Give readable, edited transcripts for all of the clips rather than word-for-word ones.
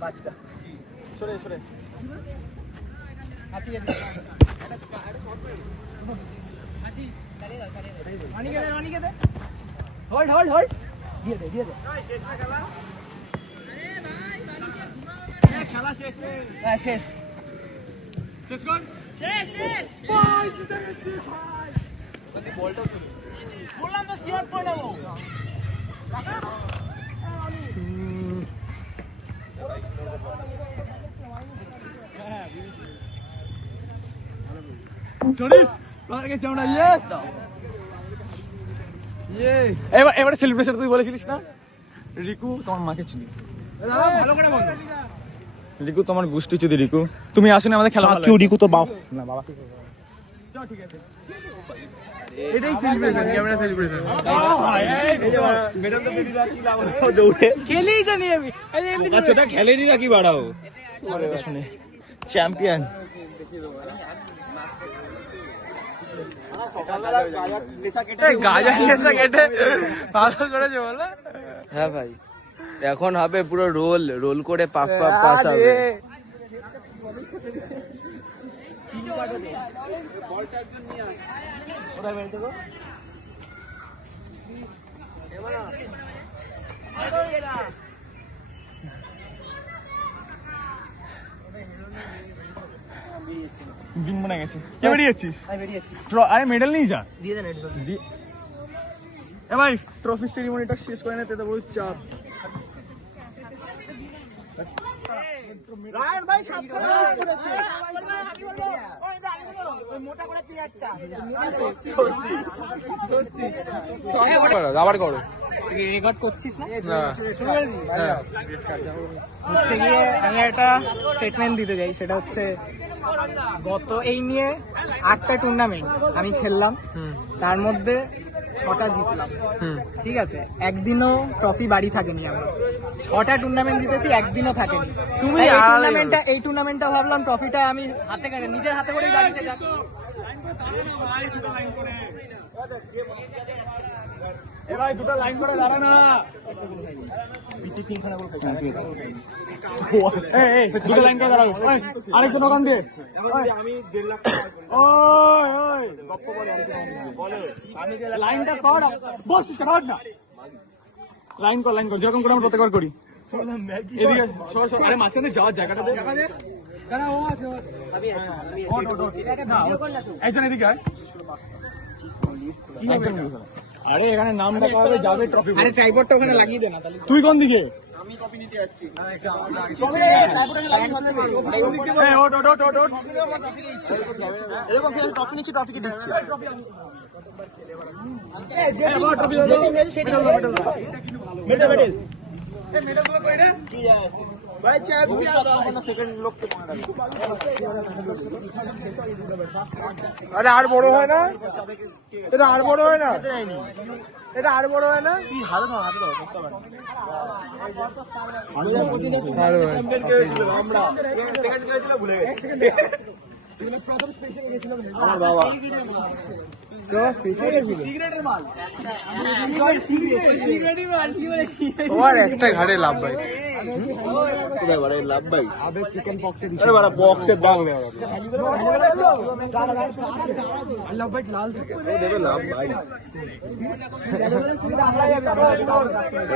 5টা সরে সরে আছি মানিকে দে হোল্ড দিয়ে দে শেষ না খেলা আরে ভাই খেলা শেষ হ্যাঁ শেষ কর শেষ ভাই জিতে গেছি ভাই যদি বলটা তুলে বললাম তো শেয়ার করে দেবো চড়িস তোমাকে চামড়া ইয়েস এবারে সেলিব্রেশন তুই বলেছিলিস না রিকু তোমার মাকে চুদি দাদা ভালো করে বল রিকু তোমার গুষ্টি চুদি রিকু তুমি আসুন আমাদের খেলা কেউ রিকু তো বাবা না বাবা চল ঠিক আছে এটাই সেলিব্রেশন ক্যামেরা সেলিব্রেশন ম্যাডাম তো বেরিয়ে যাচ্ছি লাভ দৌড়ে খেলেই জানি আমি আরে এমনি আচ্ছা খেলেনি নাকি বাড়াও শুনে চ্যাম্পিয়ন গাজা নেশা কেটে ভালো করেছে বলো হ্যাঁ ভাই এখন হবে পুরো রোল করে পাপ পাসাবে জিম মনে গেছে কে বেরিয়েছিস আমি বেরিয়েছি আরে মেডেল নিয়ে যা দিয়ে দেন এ ভাই ট্রফি সেরিমনিটা শেষ করে নিতে তো বহুত চাপ রায়ন ভাই সব করেছে ওই মোটা করে প্লেয়ারটা সস্তি আবার করো তুই রেকর্ড করছিস না শুরু করে দিই হচ্ছে গিয়ে আমি একটা স্টেটমেন্ট দিতে যাই সেটা হচ্ছে গত এই নিয়ে 8টা টুর্নামেন্ট আমি খেললাম তার মধ্যে 6টা জিতলাম ঠিক আছে একদিনও ট্রফি বাড়ি থাকেনি আমার 6টা টুর্নামেন্ট জিতেছি একদিনও থাকেনি তুমি এই টুর্নামেন্টটা ভাবলাম ট্রফিটা আমি হাতে করে নিজের হাতে করেই বাড়িতে যাব এ ভাই দুটো লাইন করে দাঁড়া না দুটো লাইন করে দাঁড়াবো আরেকজন ওখান দিয়ে আমি 1.5 লাখ লাইনটা কর বসছিস কেন না লাইন কর যেরকম করে আমরা প্রত্যেকবার করি এদিকে আরে মাঝখানে যাওয়ার জায়গাটা একজন এদিকে আরে এখানে নামটা পাবে যাবে ট্রফি আরে ট্রাইপডটা ওখানে লাগিয়ে দে না তাহলে তুই কোন দিকে আমি কপি নিতে যাচ্ছি এই ওট এরকম কি ট্রফি নিচ্ছি ট্রফি কি দিচ্ছি এই যে ট্রফি সেটা মেডেল গুলো কই রে কি যায় ভাই চ্যাম্পিয়ন সেকেন্ড লোককে মনে রাখো আরে আর বড় হয় না এটা আর বড় হয় না এটা আর বড় হয় না কি হাতে ধর করতে পারে আমরা সেকেন্ড গেছিল ভুলে গেছি প্রথম স্পেশাল গেছিল আমার বাবা একটা ঘাড়ে লাভ ভাই লাভ ভাই চিকেন বক্সের দাম লাল দেবে লাভ ভাই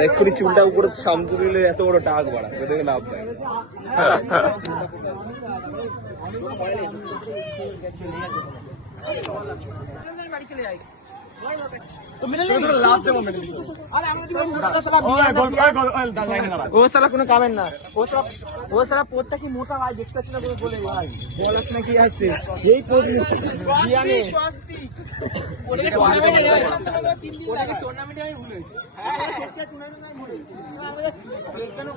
এক্ষুনি চুলটা উপরে সামনে দিলে এত বড় টাক বাড়া দেখে লাভ ভাই বাড়ি চলে যাই ও সালা কোনো কামেন না ও সালা পোতটা কি মোটা ভাই দেখতে পাচ্ছি না বলে ভাই বলছ না কি আছে এই পোত দিয়ানে টুর্নামেন্টে আমি ভুলে হ্যাঁ টুর্নামেন্টে আমি ভুলে আমাদের কেন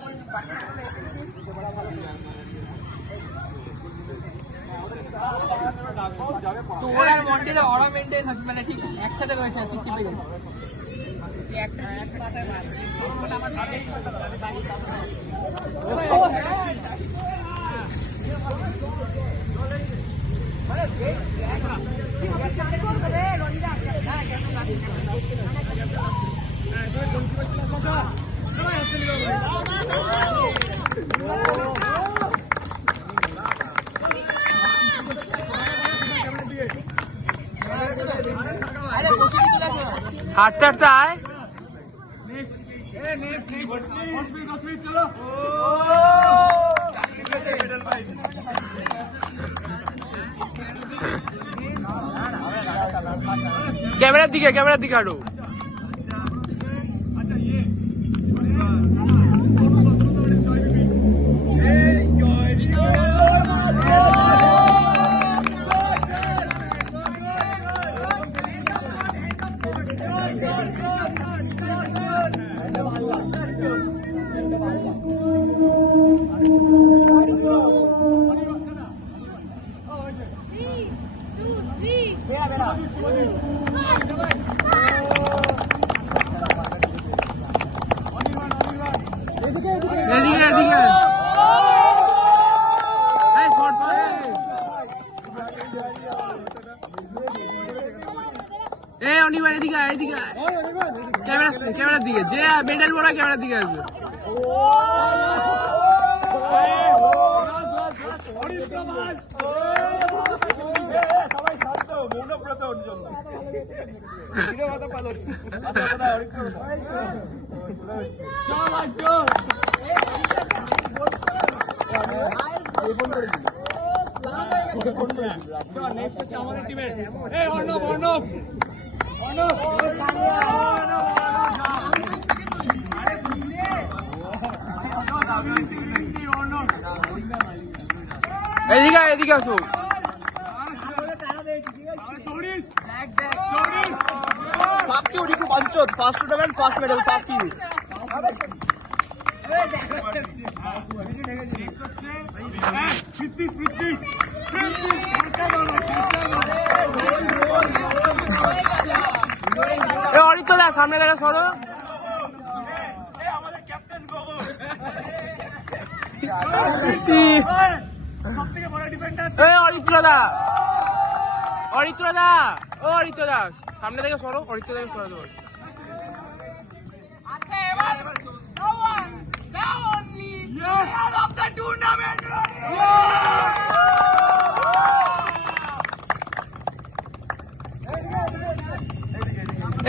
তোর আর মন্টেলে অরামেন্টে মানে ঠিক একসাথে রয়েছে আর কিছু চিপে গেছে একটা মাথায় মার আমার ভাবে হাঁটতে হাঁটতে আয়। ক্যামেরার দিকে হাঁটো। অনিবার এদিকে ক্যামেরার দিকে যে মেডেল পড়া ক্যামেরার দিকে আসবে। এদিকে আসো। First tournament first medal first use. অরিত্রদা সামনে দেখা সরো। অরিত্রদা সামনে থেকে সরো। অরিত্রদাকে সরো।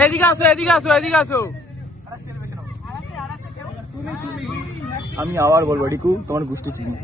এদিকে আসো। আমি আবার বলবো রিকু তোমার গুষ্টি চিনি।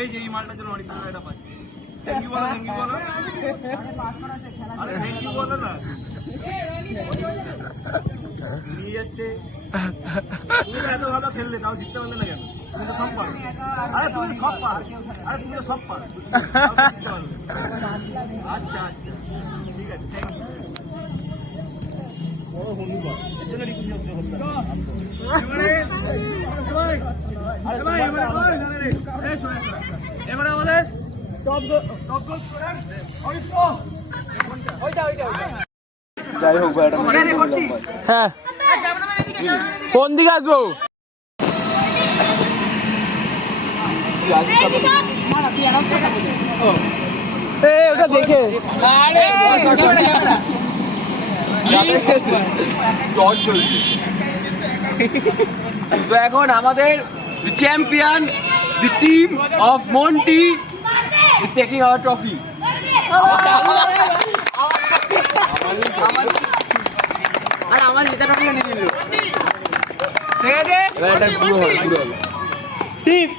এই যে এই মালটার জন্য অনেক এটা পাই। থ্যাংক ইউ বলো আরে থ্যাংক ইউ বলো না। নিয়ে যাচ্ছে তুমি এত ভালো খেললে তাও জিততে পারলে না কেন? তুমি তো সব পারো। তুমি তো সব পারো। আচ্ছা ঠিক আছে থ্যাংক ইউ। বড় ধন্যবাদ এর জন্য রিকু এবারে আমাদের যাই হোক হ্যাঁ কোন দিকে আসবো? ওটা দেখে তো এখন আমাদের champion the team of Monty is taking our trophy. আর আমার এটা ট্রফি এনে দিল। ঠিক আছে এটা পুরো হবে টিপ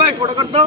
ভাই ফটো কর দাও।